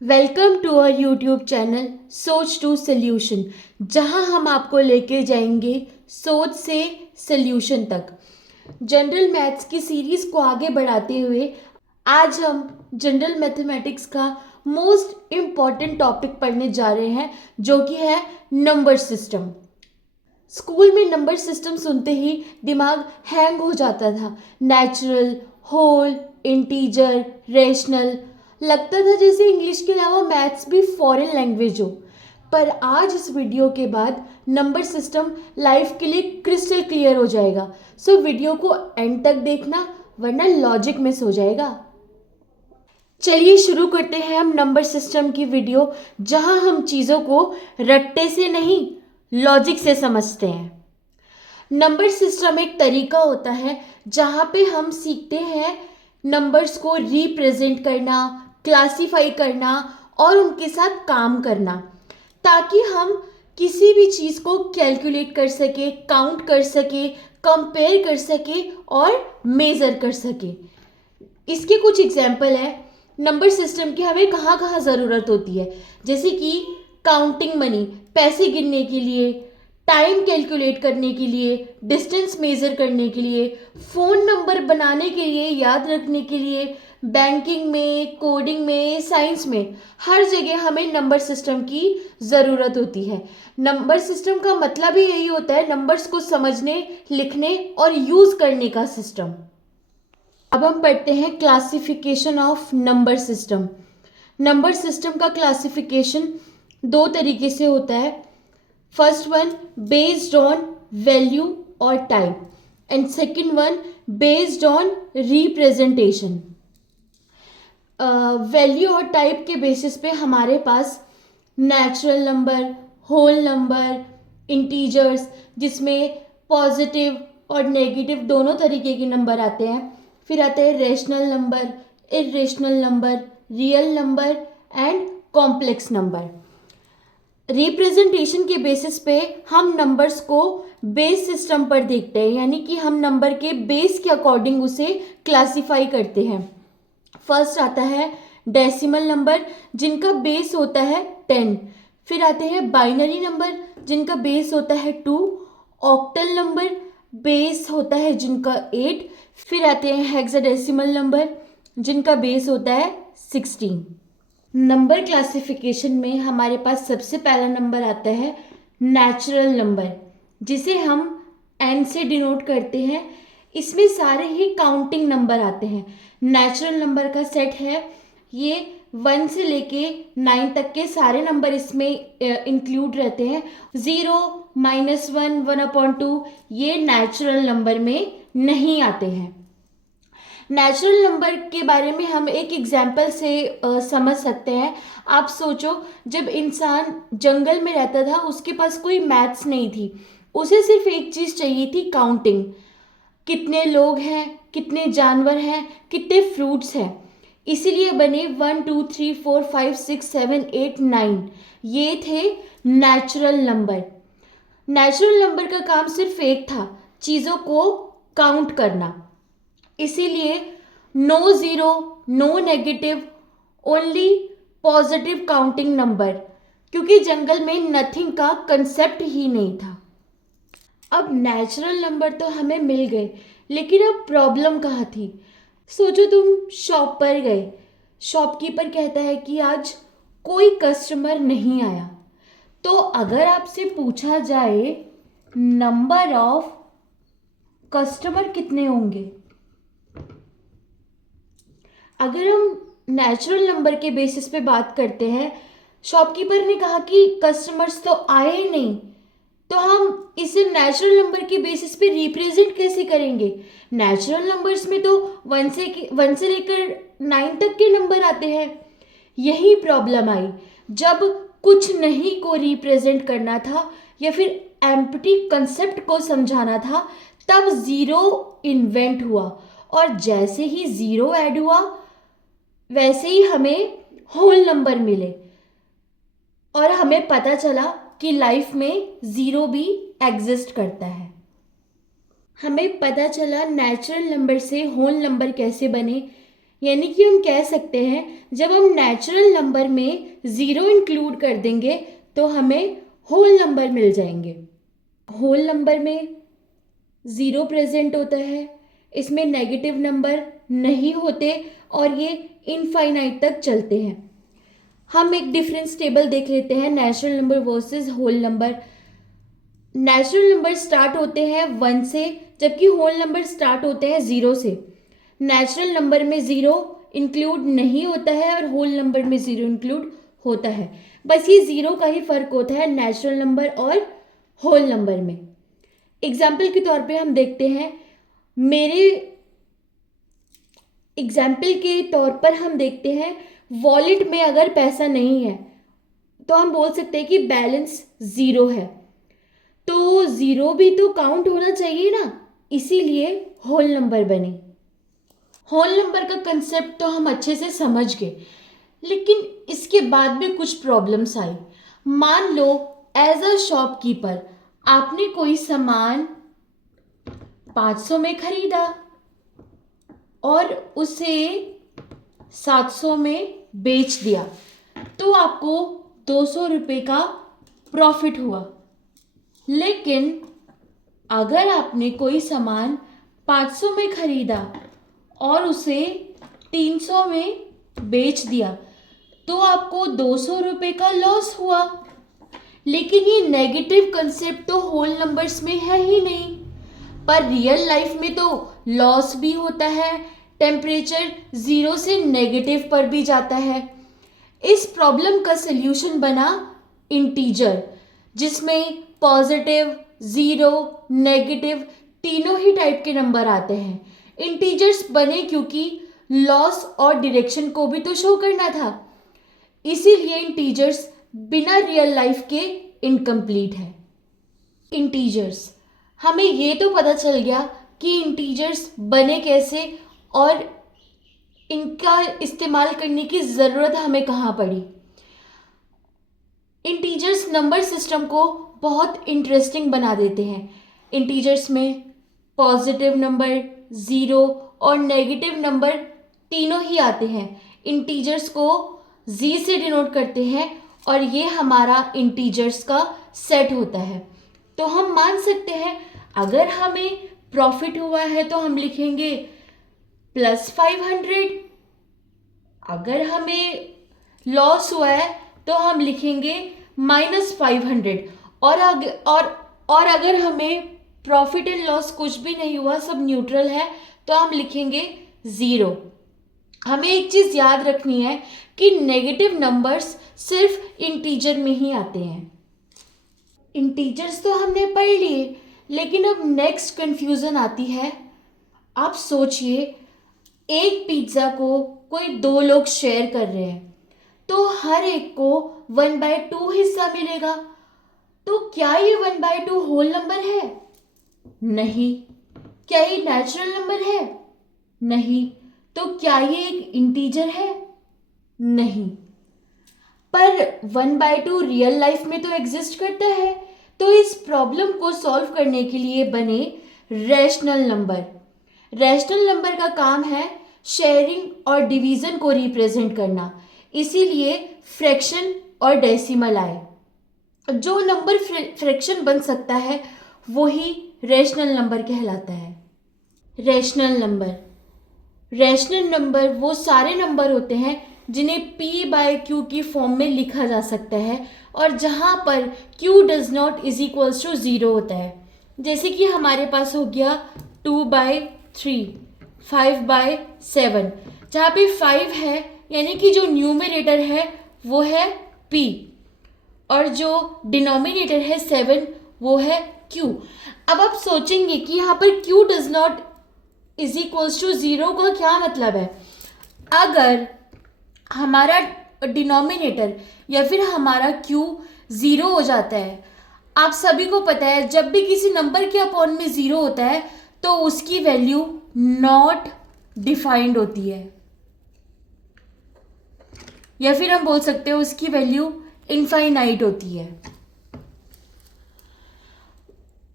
Welcome to our YouTube channel Soch to solution, जहां हम आपको लेके जाएंगे सोच से सल्यूशन तक। जनरल मैथ्स की सीरीज को आगे बढ़ाते हुए आज हम जनरल मैथमेटिक्स का मोस्ट इम्पॉर्टेंट टॉपिक पढ़ने जा रहे हैं, जो कि है नंबर सिस्टम। स्कूल में नंबर सिस्टम सुनते ही दिमाग हैंग हो जाता था। नेचुरल, होल, इंटीजर, रेशनल, लगता था जैसे इंग्लिश के अलावा मैथ्स भी फॉरेन लैंग्वेज हो। पर आज इस वीडियो के बाद नंबर सिस्टम लाइफ के लिए क्रिस्टल क्लियर हो जाएगा। सो वीडियो को एंड तक देखना, वरना लॉजिक मिस हो जाएगा। चलिए शुरू करते हैं हम नंबर सिस्टम की वीडियो, जहां हम चीज़ों को रट्टे से नहीं, लॉजिक से समझते हैं। नंबर सिस्टम एक तरीका होता है जहाँ पे हम सीखते हैं नंबर्स को रिप्रेजेंट करना, क्लासीफाई करना और उनके साथ काम करना, ताकि हम किसी भी चीज़ को कैलकुलेट कर सके, काउंट कर सके, कंपेयर कर सके और मेज़र कर सके। इसके कुछ एग्जाम्पल है नंबर सिस्टम की हमें कहाँ कहाँ ज़रूरत होती है, जैसे कि काउंटिंग मनी, पैसे गिनने के लिए, टाइम कैलकुलेट करने के लिए, डिस्टेंस मेज़र करने के लिए, फ़ोन नंबर बनाने के लिए, याद रखने के लिए, बैंकिंग में, कोडिंग में, साइंस में, हर जगह हमें नंबर सिस्टम की ज़रूरत होती है। नंबर सिस्टम का मतलब ही यही होता है, नंबर्स को समझने, लिखने और यूज़ करने का सिस्टम। अब हम पढ़ते हैं classification of number system. Number system का क्लासिफिकेशन दो तरीके से होता है। First one based on value और type, and second one based on representation. Value और टाइप के बेसिस पे हमारे पास natural number, whole number, integers, जिसमें पॉजिटिव और नेगेटिव दोनों तरीके के नंबर आते हैं। फिर आते हैं rational number, irrational number, real number and complex number. Representation के बेसिस पे हम नंबर्स को बेस सिस्टम पर देखते हैं, यानी कि हम नंबर के बेस के अकॉर्डिंग उसे क्लासीफाई करते हैं। फर्स्ट आता है डेसिमल नंबर, जिनका बेस होता है 10। फिर आते हैं बाइनरी नंबर, जिनका बेस होता है 2। ऑक्टल नंबर बेस होता है जिनका 8। फिर आते हैं हेक्साडेसिमल नंबर, जिनका बेस होता है 16। नंबर क्लासिफिकेशन में हमारे पास सबसे पहला नंबर आता है नेचुरल नंबर, जिसे हम एन से डिनोट करते हैं। इसमें सारे ही काउंटिंग नंबर आते हैं। नेचुरल नंबर का सेट है, ये 1 से लेके 9 तक के सारे नंबर इसमें इंक्लूड रहते हैं। 0, -1, 1/2 ये नेचुरल नंबर में नहीं आते हैं। नेचुरल नंबर के बारे में हम एक एग्जाम्पल से समझ सकते हैं। आप सोचो, जब इंसान जंगल में रहता था, उसके पास कोई मैथ्स नहीं थी, उसे सिर्फ एक चीज़ चाहिए थी, काउंटिंग। कितने लोग हैं, कितने जानवर हैं, कितने फ्रूट्स हैं। इसीलिए बने 1 2 3 4 5 6 7 8 9, ये थे नेचुरल नंबर। नेचुरल नंबर का काम सिर्फ एक था, चीज़ों को काउंट करना। इसीलिए no zero, no negative, only positive counting number, क्योंकि जंगल में नथिंग का कंसेप्ट ही नहीं था। अब नेचुरल नंबर तो हमें मिल गए, लेकिन अब प्रॉब्लम कहाँ थी। सोचो तुम शॉप पर गए, शॉपकीपर कहता है कि आज कोई कस्टमर नहीं आया। तो अगर आपसे पूछा जाए नंबर ऑफ कस्टमर कितने होंगे, अगर हम नेचुरल नंबर के बेसिस पे बात करते हैं, शॉपकीपर ने कहा कि कस्टमर्स तो आए ही नहीं, तो हम इसे नेचुरल नंबर के बेसिस पे रिप्रेजेंट कैसे करेंगे। नेचुरल नंबर्स में तो 1 से लेकर 9 तक के नंबर आते हैं। यही प्रॉब्लम आई जब कुछ नहीं को रिप्रेजेंट करना था या फिर एम्प्टी कंसेप्ट को समझाना था, तब ज़ीरो इन्वेंट हुआ, और जैसे ही ज़ीरो ऐड हुआ वैसे ही हमें होल नंबर मिले, और हमें पता चला कि लाइफ में ज़ीरो भी एग्जिस्ट करता है। हमें पता चला नेचुरल नंबर से होल नंबर कैसे बने, यानी कि हम कह सकते हैं जब हम नेचुरल नंबर में ज़ीरो इंक्लूड कर देंगे तो हमें होल नंबर मिल जाएंगे। होल नंबर में ज़ीरो प्रेजेंट होता है, इसमें नेगेटिव नंबर नहीं होते और ये इनफाइनाइट तक चलते हैं। हम एक डिफरेंस टेबल देख लेते हैं natural number versus whole number. Natural number start होते हैं 1 से, जबकि होल नंबर स्टार्ट होते हैं 0 से। नेचुरल नंबर में 0 इंक्लूड नहीं होता है और होल नंबर में 0 इंक्लूड होता है। बस ये 0 का ही फर्क होता है नेचुरल नंबर और होल नंबर में। एग्जाम्पल के तौर पे हम देखते हैं, एग्जाम्पल के तौर पर हम देखते हैं वॉलेट में अगर पैसा नहीं है तो हम बोल सकते हैं कि बैलेंस 0 है। तो 0 भी तो काउंट होना चाहिए ना, इसीलिए होल नंबर बने। होल नंबर का कंसेप्ट तो हम अच्छे से समझ गए, लेकिन इसके बाद भी कुछ प्रॉब्लम्स आई। मान लो एज अ शॉपकीपर आपने कोई सामान 500 में खरीदा और उसे 700 में बेच दिया, तो आपको 200 रुपये का प्रॉफिट हुआ। लेकिन अगर आपने कोई सामान 500 में खरीदा और उसे 300 में बेच दिया, तो आपको 200 रुपये का लॉस हुआ। लेकिन ये नेगेटिव कंसेप्ट तो होल नंबर्स में है ही नहीं, पर रियल लाइफ में तो लॉस भी होता है, टेम्परेचर 0 से नेगेटिव पर भी जाता है। इस प्रॉब्लम का सल्यूशन बना इंटीजर, जिसमें पॉजिटिव, 0, नेगेटिव तीनों ही टाइप के नंबर आते हैं। इंटीजर्स बने क्योंकि लॉस और डायरेक्शन को भी तो शो करना था, इसीलिए इंटीजर्स बिना रियल लाइफ के इनकम्प्लीट है। इंटीजर्स, हमें ये तो पता चल गया कि इंटीजर्स बने कैसे और इनका इस्तेमाल करने की ज़रूरत हमें कहाँ पड़ी। इंटीजर्स नंबर सिस्टम को बहुत इंटरेस्टिंग बना देते हैं। इंटीजर्स में पॉजिटिव नंबर, 0 और नेगेटिव नंबर तीनों ही आते हैं। इंटीजर्स को जी से डिनोट करते हैं और ये हमारा इंटीजर्स का सेट होता है। तो हम मान सकते हैं अगर हमें प्रॉफिट हुआ है तो हम लिखेंगे +500, अगर हमें लॉस हुआ है तो हम लिखेंगे -500, और अगर हमें प्रॉफिट एंड लॉस कुछ भी नहीं हुआ, सब न्यूट्रल है, तो हम लिखेंगे 0। हमें एक चीज़ याद रखनी है कि नेगेटिव नंबर्स सिर्फ इंटीजर में ही आते हैं। इंटीजर्स तो हमने पढ़ लिए, लेकिन अब नेक्स्ट कंफ्यूजन आती है। आप सोचिए, एक पिज्ज़ा को कोई 2 लोग शेयर कर रहे हैं, तो हर एक को 1/2 हिस्सा मिलेगा। तो क्या ये 1/2 होल नंबर है? नहीं। क्या ये नेचुरल नंबर है? नहीं। तो क्या ये एक इंटीजर है? नहीं। पर 1/2 रियल लाइफ में तो एग्जिस्ट करता है। तो इस प्रॉब्लम को सॉल्व करने के लिए बने रैशनल नंबर। रैशनल नंबर का काम है शेयरिंग और डिवीज़न को रिप्रेजेंट करना, इसीलिए फ्रैक्शन और डेसिमल आए। जो नंबर फ्रैक्शन बन सकता है वही रैशनल नंबर कहलाता है। रैशनल नंबर वो सारे नंबर होते हैं जिन्हें P/Q की फॉर्म में लिखा जा सकता है और जहाँ पर Q does not is equals to 0 होता है। जैसे कि हमारे पास हो गया 2/3, 5/7, जहाँ पे 5 है, यानी कि जो न्यूमरेटर है वो है P और जो डिनोमिनेटर है 7 वो है Q। अब आप सोचेंगे कि यहाँ पर Q does not is equals to 0 का क्या मतलब है। अगर हमारा डिनोमिनेटर या फिर हमारा Q 0 हो जाता है, आप सभी को पता है जब भी किसी नंबर के अपॉन में 0 होता है तो उसकी वैल्यू नॉट डिफाइंड होती है, या फिर हम बोल सकते हैं उसकी वैल्यू इनफाइनाइट होती है।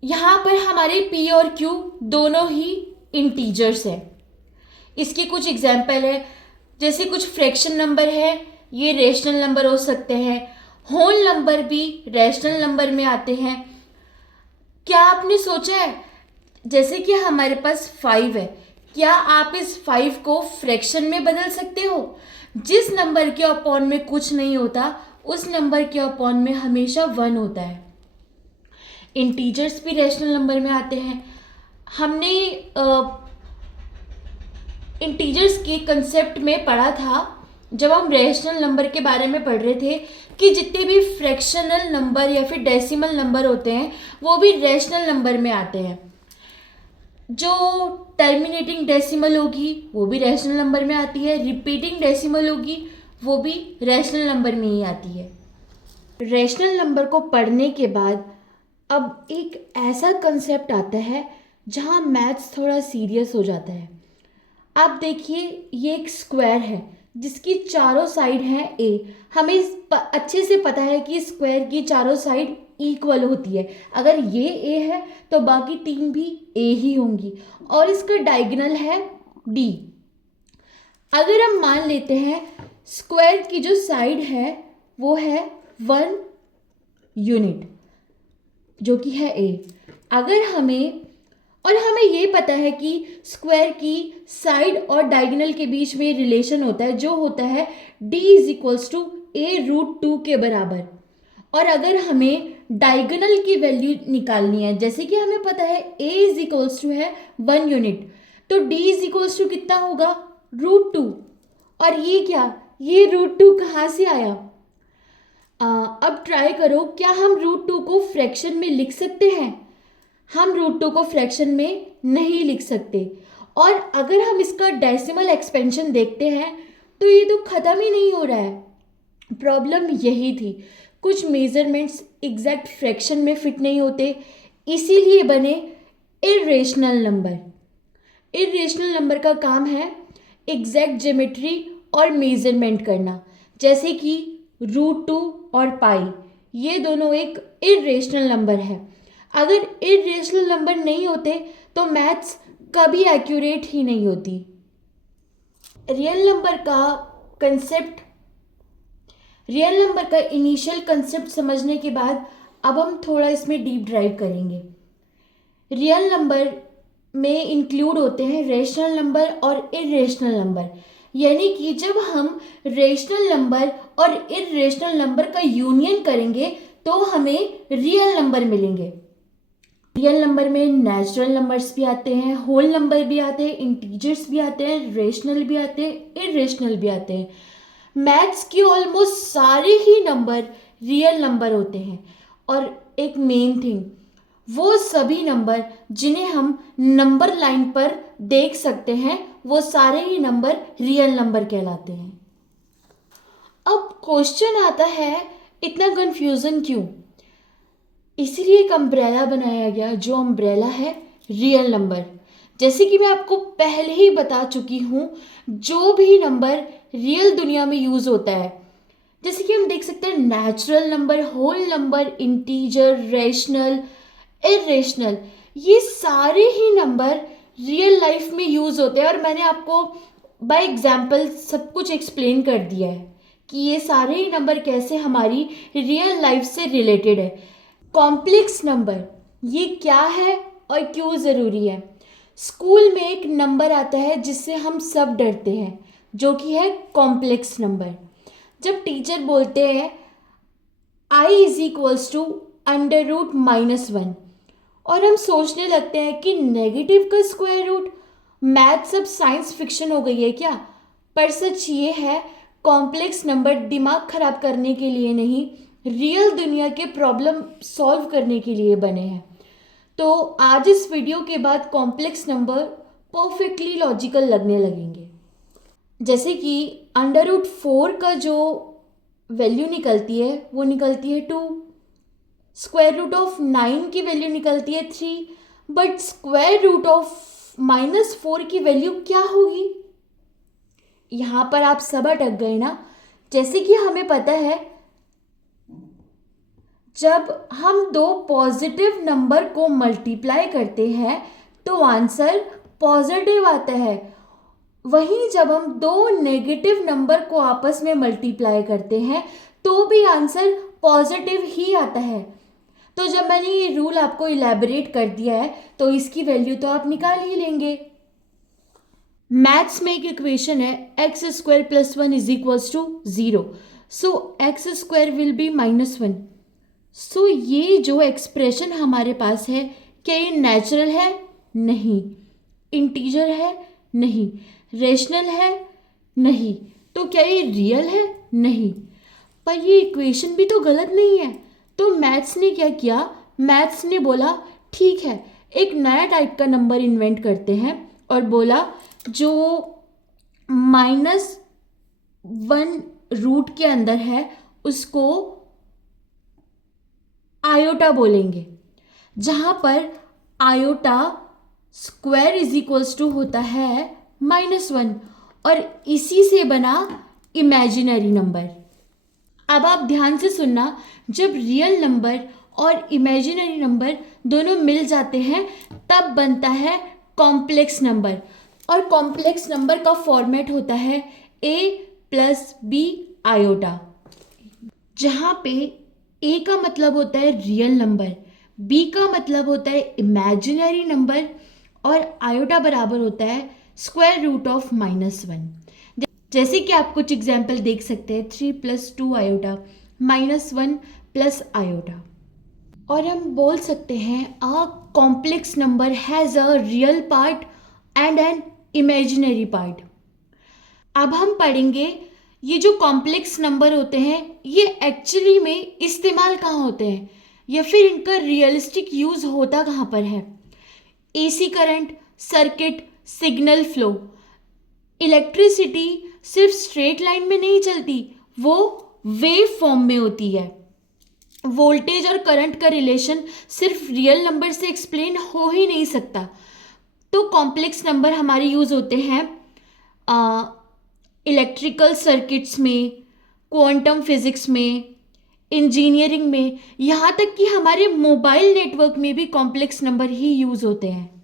यहाँ पर हमारे P और Q दोनों ही इंटीजर्स हैं। इसके कुछ एग्जाम्पल है। जैसे कुछ फ्रैक्शन नंबर है, ये रेशनल नंबर हो सकते हैं, होल नंबर भी रेशनल नंबर में आते हैं। क्या आपने सोचा है, जैसे कि हमारे पास 5 है, क्या आप इस 5 को फ्रैक्शन में बदल सकते हो? जिस नंबर के अपॉन में कुछ नहीं होता, उस नंबर के अपॉन में हमेशा 1 होता है। इंटीजर्स भी रेशनल नंबर में आते हैं। हमने इंटीजर्स के कंसेप्ट में पढ़ा था जब हम रेशनल नंबर के बारे में पढ़ रहे थे कि जितने भी फ्रैक्शनल नंबर या फिर डेसिमल नंबर होते हैं वो भी रेशनल नंबर में आते हैं। जो टर्मिनेटिंग डेसिमल होगी वो भी रेशनल नंबर में आती है, रिपीटिंग डेसिमल होगी वो भी रेशनल नंबर में ही आती है। रेशनल नंबर को पढ़ने के बाद अब एक ऐसा कंसेप्ट आता है जहाँ मैथ्स थोड़ा सीरियस हो जाता है। आप देखिए, ये एक स्क्वायर है जिसकी चारों साइड हैं ए। हमें अच्छे से पता है कि स्क्वायर की चारों साइड इक्वल होती है। अगर ये ए है तो बाकी 3 भी ए ही होंगी और इसका डायगोनल है डी। अगर हम मान लेते हैं स्क्वायर की जो साइड है वो है 1 यूनिट जो कि है ए। अगर हमें ये पता है कि स्क्वायर की साइड और डायगोनल के बीच में रिलेशन होता है जो होता है d = a√2 के बराबर। और अगर हमें डायगोनल की वैल्यू निकालनी है, जैसे कि हमें पता है a है 1 यूनिट, तो d कितना होगा √2। और ये क्या, ये √2 कहाँ से आया? अब ट्राई करो, क्या हम √2 को फ्रैक्शन में लिख सकते हैं? हम √2 को फ्रैक्शन में नहीं लिख सकते। और अगर हम इसका डेसिमल एक्सपेंशन देखते हैं तो ये तो ख़त्म ही नहीं हो रहा है। प्रॉब्लम यही थी, कुछ मेजरमेंट्स एग्जैक्ट फ्रैक्शन में फिट नहीं होते, इसीलिए बने इरेशनल नंबर। इरेशनल नंबर का काम है एग्जैक्ट ज्योमेट्री और मेजरमेंट करना, जैसे कि √2 और पाई, ये दोनों एक इरेशनल नंबर है। अगर इरेशनल नंबर नहीं होते तो मैथ्स कभी एक्यूरेट ही नहीं होती। रियल नंबर का इनिशियल कंसेप्ट समझने के बाद अब हम थोड़ा इसमें डीप ड्राइव करेंगे। रियल नंबर में इंक्लूड होते हैं रेशनल नंबर और इरेशनल नंबर, यानी कि जब हम रेशनल नंबर और इरेशनल नंबर का यूनियन करेंगे तो हमें रियल नंबर मिलेंगे। रियल नंबर में नेचुरल नंबर्स भी आते हैं, होल नंबर भी आते हैं, इंटीजर्स भी आते हैं, रेशनल भी आते हैं, इरेशनल भी आते हैं। मैथ्स की ऑलमोस्ट सारे ही नंबर रियल नंबर होते हैं। और एक मेन थिंग, वो सभी नंबर जिन्हें हम नंबर लाइन पर देख सकते हैं वो सारे ही नंबर रियल नंबर कहलाते हैं। अब क्वेश्चन आता है, इतना कंफ्यूजन क्यों? इसीलिए एक अम्ब्रेला बनाया गया, जो अम्ब्रेला है रियल नंबर। जैसे कि मैं आपको पहले ही बता चुकी हूँ, जो भी नंबर रियल दुनिया में यूज़ होता है, जैसे कि हम देख सकते हैं natural number, whole number, integer, rational, irrational, ये सारे ही नंबर रियल लाइफ में यूज़ होते हैं। और मैंने आपको बाय एग्जाम्पल सब कुछ एक्सप्लेन कर दिया है कि ये सारे ही नंबर कैसे हमारी रियल लाइफ से रिलेटेड है। कॉम्प्लेक्स नंबर ये क्या है और क्यों ज़रूरी है? स्कूल में एक नंबर आता है जिससे हम सब डरते हैं, जो कि है कॉम्प्लेक्स नंबर। जब टीचर बोलते हैं i = √-1 और हम सोचने लगते हैं कि नेगेटिव का स्क्वायर रूट, मैथ सब साइंस फिक्शन हो गई है क्या? पर सच ये है, कॉम्प्लेक्स नंबर दिमाग खराब करने के लिए नहीं, रियल दुनिया के प्रॉब्लम सॉल्व करने के लिए बने हैं। तो आज इस वीडियो के बाद कॉम्प्लेक्स नंबर परफेक्टली लॉजिकल लगने लगेंगे। जैसे कि √4 का जो वैल्यू निकलती है वो निकलती है 2, √9 की वैल्यू निकलती है 3, बट √-4 की वैल्यू क्या होगी? यहाँ पर आप सब अटक गए ना। जैसे कि हमें पता है जब हम दो पॉजिटिव नंबर को मल्टीप्लाई करते हैं तो आंसर पॉजिटिव आता है। वहीं जब हम दो नेगेटिव नंबर को आपस में मल्टीप्लाई करते हैं तो भी आंसर पॉजिटिव ही आता है। तो जब मैंने ये रूल आपको इलेबोरेट कर दिया है तो इसकी वैल्यू तो आप निकाल ही लेंगे। मैथ्स में एक इक्वेशन है x square plus one is equals to 0, so x square will be -1। So ये जो एक्सप्रेशन हमारे पास है, क्या ये नेचुरल है? नहीं। इंटीजर है? नहीं। रेशनल है? नहीं। तो क्या ये रियल है? नहीं। पर ये इक्वेशन भी तो गलत नहीं है। तो मैथ्स ने क्या किया? मैथ्स ने बोला ठीक है, एक नया टाइप का नंबर इन्वेंट करते हैं और बोला जो -1 रूट के अंदर है उसको आयोटा बोलेंगे, जहाँ पर iota square is equals to होता है -1 और इसी से बना इमेजिनरी नंबर। अब आप ध्यान से सुनना, जब रियल नंबर और इमेजिनरी नंबर दोनों मिल जाते हैं तब बनता है कॉम्प्लेक्स नंबर, और कॉम्प्लेक्स नंबर का फॉर्मेट होता है a + b आयोटा, जहाँ पे a का मतलब होता है रियल नंबर, b का मतलब होता है इमेजिनरी नंबर और आयोटा बराबर होता है स्क्वायर रूट ऑफ -1। जैसे कि आप कुछ एग्जाम्पल देख सकते हैं, 3 + 2 आयोटा, -1 + आयोटा। और हम बोल सकते हैं a complex number has a real part and an imaginary part. अब हम पढ़ेंगे ये जो कॉम्प्लेक्स नंबर होते हैं ये एक्चुअली में इस्तेमाल कहाँ होते हैं या फिर इनका रियलिस्टिक यूज़ होता कहाँ पर है। AC current, circuit, signal flow. Electricity सिर्फ स्ट्रेट लाइन में नहीं चलती, वो वेव फॉर्म में होती है। वोल्टेज और करंट का रिलेशन सिर्फ रियल नंबर से एक्सप्लेन हो ही नहीं सकता। तो कॉम्प्लेक्स नंबर हमारे यूज़ होते हैं इलेक्ट्रिकल सर्किट्स में, क्वांटम फिजिक्स में, इंजीनियरिंग में, यहाँ तक कि हमारे मोबाइल नेटवर्क में भी कॉम्प्लेक्स नंबर ही यूज़ होते हैं।